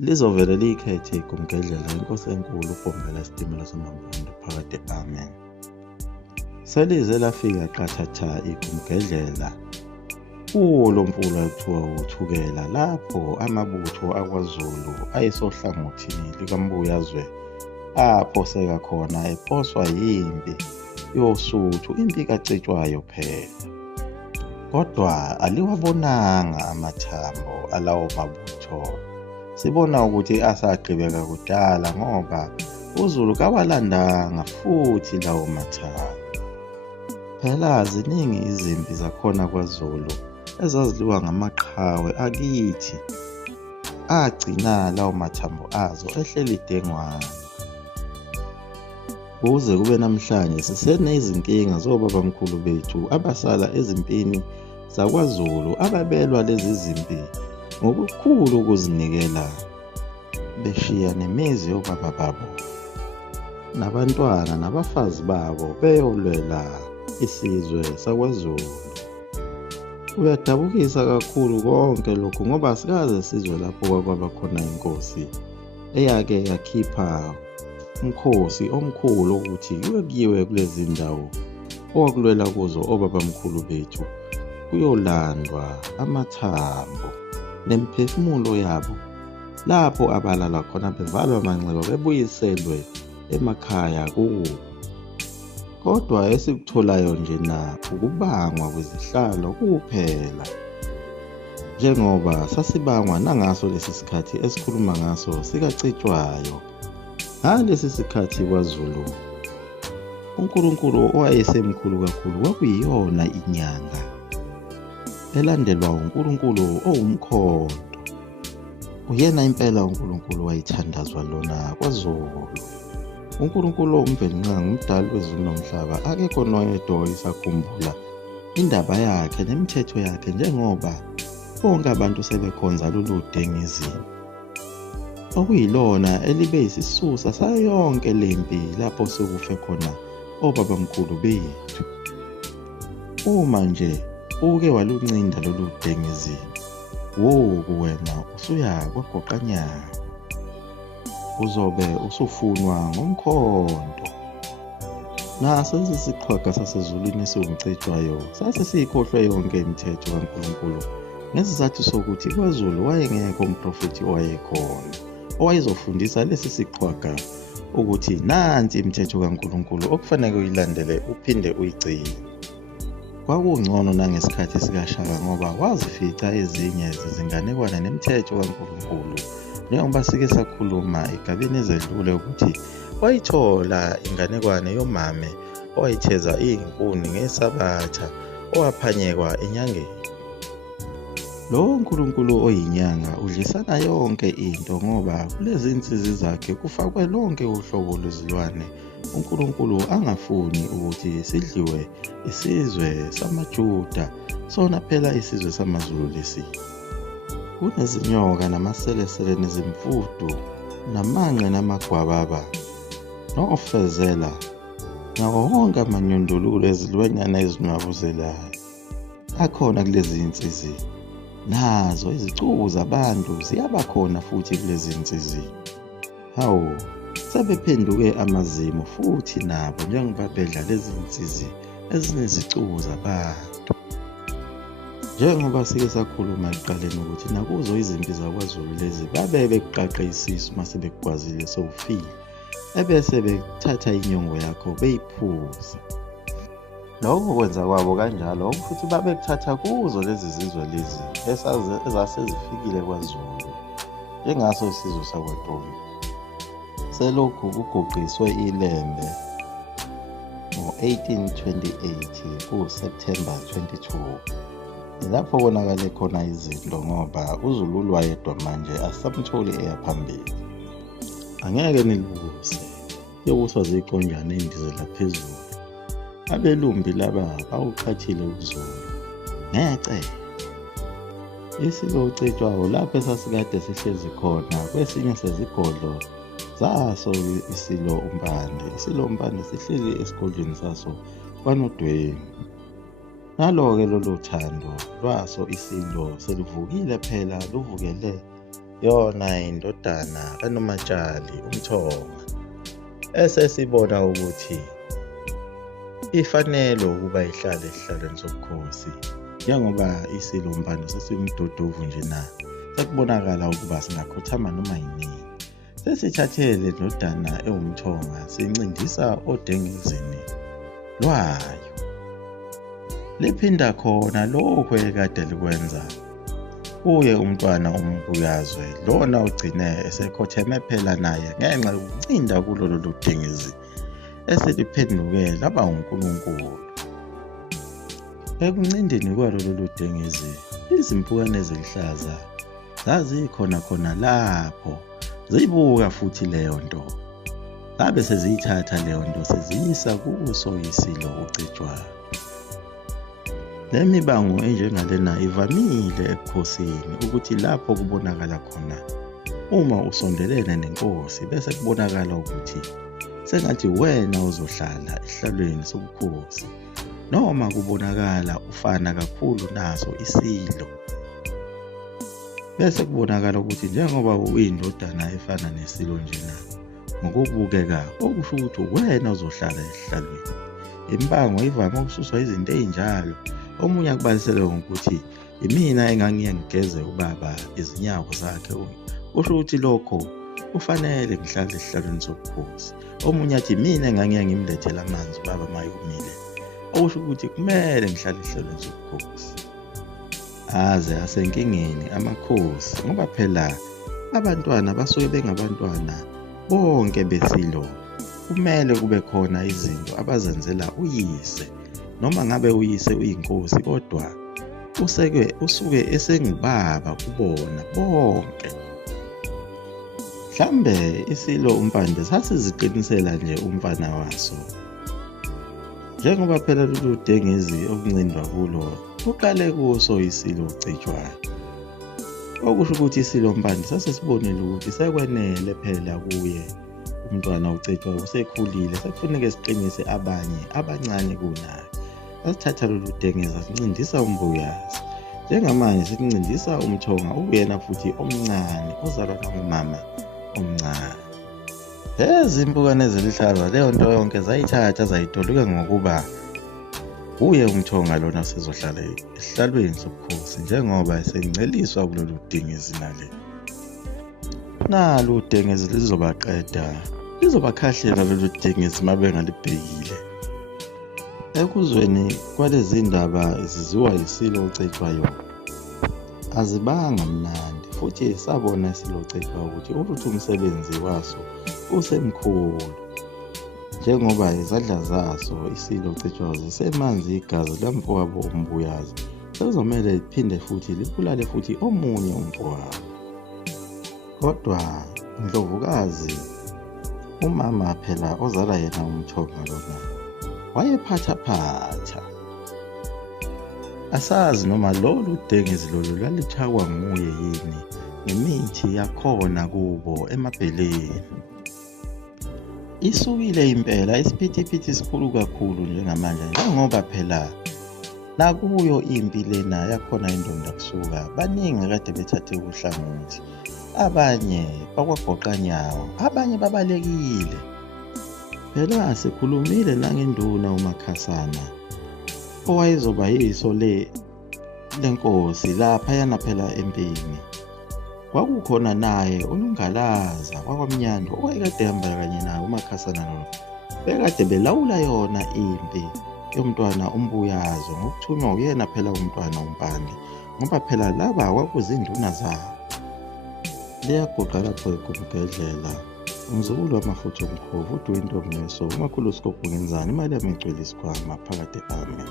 lizovele likhethe igumgedlela inkosi enkulu uBombela isitimela samampondo phakathi amen. Selize lafika qathatha igumgedlela kuwo lo mfula ekuthiwa uthukela lapho amabutho akwaZulu ayesohlangothini likambuyazwe aphoseka khona ephoswa yimpi yosuthu, impi kacetshwayo phela. Kodwa aliwabonanga amathambo alawo mabutho. Sibona ukuthi asagqibeka kudala ngoba uZulu kawalandanga futhi lawo mathambo. Phela ziningi izimpi zakhona kwaZulu ezaziliwa ngamaqhawe akithi, agcina lawo mathambo azo ehleli idengwane. Kuze kube namhlanje sisenezinkinga zobabamkhulu bethu abasala ezimpini zakwaZulu ababelwa lezi zimpi ngokukhulu ukuzinikela, beshiya nemizi yobaba babo nabantwana nabafazi babo beyolwela isizwe sakwaZulu. Kuyadabukisa kakhulu konke lokhu ngoba sikaze sizwe lapho kwakwaba khona inkosi eyake yakhipha umkhosi omkhulu ukuthi kuyiwe kulezi ndawo okwakulwela kuzo obabamkhulu bethu kuyolandwa amathambo nemphefumulo yabo lapho abalala khona bevalwa amanxeba bebuyiselwe emakhaya kubo. Kodwa esikutholayo nje na ukubangwa kwezihlalo kuphela, njengoba sasibangwa nangaso lesi sikhathi esikhuluma ngaso sikacetshwayo. Ngalesi sikhathi kwaZulu uNkulunkulu owayesemkhulu kakhulu kwakuyiyona inyanga elandelwa uNkulunkulu owumkhonto. Uyena impela uNkulunkulu wayithandazwa lona kwaZulu. uNkulunkulu owumvelinqangi umdali wezulu nomhlaba akekho noyedwa oyisakhumbula indaba yakhe nemithetho yakhe njengoba bonke abantu sebekhonza lolu Udengezi, okuyilona elibe isisusa sayo yonke lempi lapho sekufe khona obabamkhulu bethu. Uma nje uke waluncinda lolu Udengezi, woku wena usuya kwagoqanyana, uzobe usufunwa ngomkhonto. Naso sisiqhwaga sasezulwini esiwumcetshwayo sasesiyikhohlwe yonke imithetho kaNkulunkulu ngesizathu sokuthi kwaZulu wayengekho umprofethi owayekhona owayezofundisa lesi siqhwaga ukuthi nansi imithetho kaNkulunkulu okufanele uyilandele uphinde uyigcine. Kwakungcono nangesikhathi sikashaka ngoba wazifica ezinye zezinganekwane nemithetho kaNkulunkulu, njengoba sike sakhuluma egabeni ezedlule ukuthi wayithola inganekwane yomame owayitheza iyinkuni ngesabatha owaphanyekwa enyangeni. Lo uNkulunkulu oyinyanga udlisana yonke into ngoba kulezi insizi zakhe kufakwe lonke uhlobo lwezilwane uNkulunkulu angafuni ukuthi sidliwe isizwe samaJuda, sona phela isizwe samaZulu lesi. Kunezinyoka namaselesele nezimfudu namanqe namagwababa nofezela nawo wonke amanyundululo ezilwanyana ezinwabuzelayo akhona kulezi insizi. Nazo izicubu zabantu ziyabakhona futhi kulezi insizi. Hawu, sebephenduke amazimo futhi nabo njengoba bedla lezi insizi ezinezicubu zabantu. Njengoba sike sakhuluma ekuqaleni ukuthi nakuzo izimpi zakwaZulu lezi babe bekuqaqisisa uma sebekwazile sowufile, ebese bethatha inyongo yakho beyiphuza. Lokho kwenza kwabo kanjalo futhi babe kuthatha kuzo lezi zizwe lezi ezasezifikile kwaZulu, njengaso isizwe sakwaDobi. Selokhu kugoqiswe ilembe ngo-1828 kuSeptember 22. Lapho konakale khona izinto ngoba uZulu wayedwa manje asamtholi eyaphambili. Angeke nilibuse yobuswa ziqonjana indizela phezulu. Abelumbi laba bawuqhathile uZulu ngece. Isilo ucetshwayo lapho esasikade sihlezi khona kwesinye sezigodlo zaso isilo umpande. Isilo umpande sihleli esigodlweni saso kwanodweni. Nalo-ke lolu thando lwaso isilo selivukile phela luvukele yona indodana kaNomatshali umthonga, esesibona ukuthi ifanele ukuba ihlale esihlalweni sobukhosi njengoba isilombando sesingumduduvu nje na. Sekubonakala ukuba singakhothama noma yinini. Sesithathele indodana ewumthonga sincindisa odengezini lwayo. Liphinda khona lokho ekade likwenza kuye umntwana umbuyazwe lona ugcine esekhotheme phela naye ngenxa yokuncinda kulolo ludengezi eseliphenduke laba uNkulunkulu. Ekuncindeni kwalolo ludengezi izimpukane eziluhlaza zazikhona khona lapho ziyibuka futhi leyo nto. Ngabe seziyithatha leyo nto seziyisa kusoyisilo ucijwayo. Le mibango enjengalena ivamile ebukhosini ukuthi lapho kubonakala khona uma usondelene nenkosi bese kubonakala ukuthi sengathi wena uzohlala esihlalweni sobukhosi, noma kubonakala ufana kakhulu naso isilo. Bese kubonakala ukuthi njengoba uyindodana efana nesilo njena ngokubukeka okusho ukuthi wena uzohlala esihlalweni. Imbango ivame ukususwa izinto ezinjalo. Omunye akubalisele ngokuthi imina engangiye ngigeze ubaba izinyawo zakhe, usho ukuthi lokho kufanele ngihlale esihlalweni sobukhosi. Omunye athi mina engangiye ngimlethele amanzi ubaba mayomile, okusho ukuthi kumele ngihlale esihlalweni sobukhosi. Aze asenkingeni amakhosi ngoba phela abantwana basuke bengabantwana bonke besilo. Kumele kube khona izinto abazenzela uyise, noma ngabe uyise uyinkosi kodwa usuke esengubaba kubona bonke. Mhlambe isilo umpande sasiziqinisela nje umfana waso. Njengoba phela lolu dengezi okuncindwa kulo uqale kuso isilo ucijwayo, okusho ukuthi isilo mpande sasesibonile ukuthi sekwenele phela kuye umntwana ucijwayo usekhulile, sekufuneka siqinise abanye abancane kunaye. Sasithatha lolu dengezi sincindisa umbuyazi. Njengamanje sincindisa umthonga uyena futhi omncane ozalwa ngumama omncane. Lezi impukane eziluhlaza leyo nto yonke zayithatha zayitoluka ngokuba uye umthonga lona sezohlala esihlalweni sobukhosi njengoba esengceliswa kulolu dengezi nale. Nalo udengezi lizobaqeda, lizobakhahlela lolu dengezi mabengalibhekile. Ekuzweni kwalezi ndaba eziziwa isilo ucijwayo azibanga mnandi, futhi sabona isilo ucijwayo ukuthi ukuthi umsebenzi waso usemkhulu. Njengoba izandla zaso isilo ucijwayo zisemanzi igazi lamfowabo umbuyazi, sezomele liphinde futhi libulale futhi omunye umfowabo. Kodwa Ndlovukazi, umama phela ozala yena umthonga lona, wayephathaphatha. Asazi noma lolu dengezi lolu lalithakwa nguye yini ngemithi yakhona kubo emabheleni. Isukile impela isiphithiphithi sikhulu kakhulu njengamanje, njengoba phela nakuyo impi lena yakhona indonda kusuka baningi kade bethathe ukuhlangothi. Abanye bakwagoqa nyawo, abanye babalekile. Phela sikhulumile nangenduna uMakhasana owayezoba yiso lenkosi lapha yana phela empini. Kwakukhona naye uNongalaza kwakwamnyando owayekade ehamba kanye naye uMakhasana lo. Bekade belawula yona impi yomntwana umbuyazo ngokuthunywa uyena phela umntwana umpande, ngoba phela laba kwakuzinduna zabo. Liyagoqa lapho ekumgedlela umzukulu wamafutha omkhovu uDwinto Mnyeso umakhulu uSkophu ngenzani imali yami igcwele isikhwama phakade ame.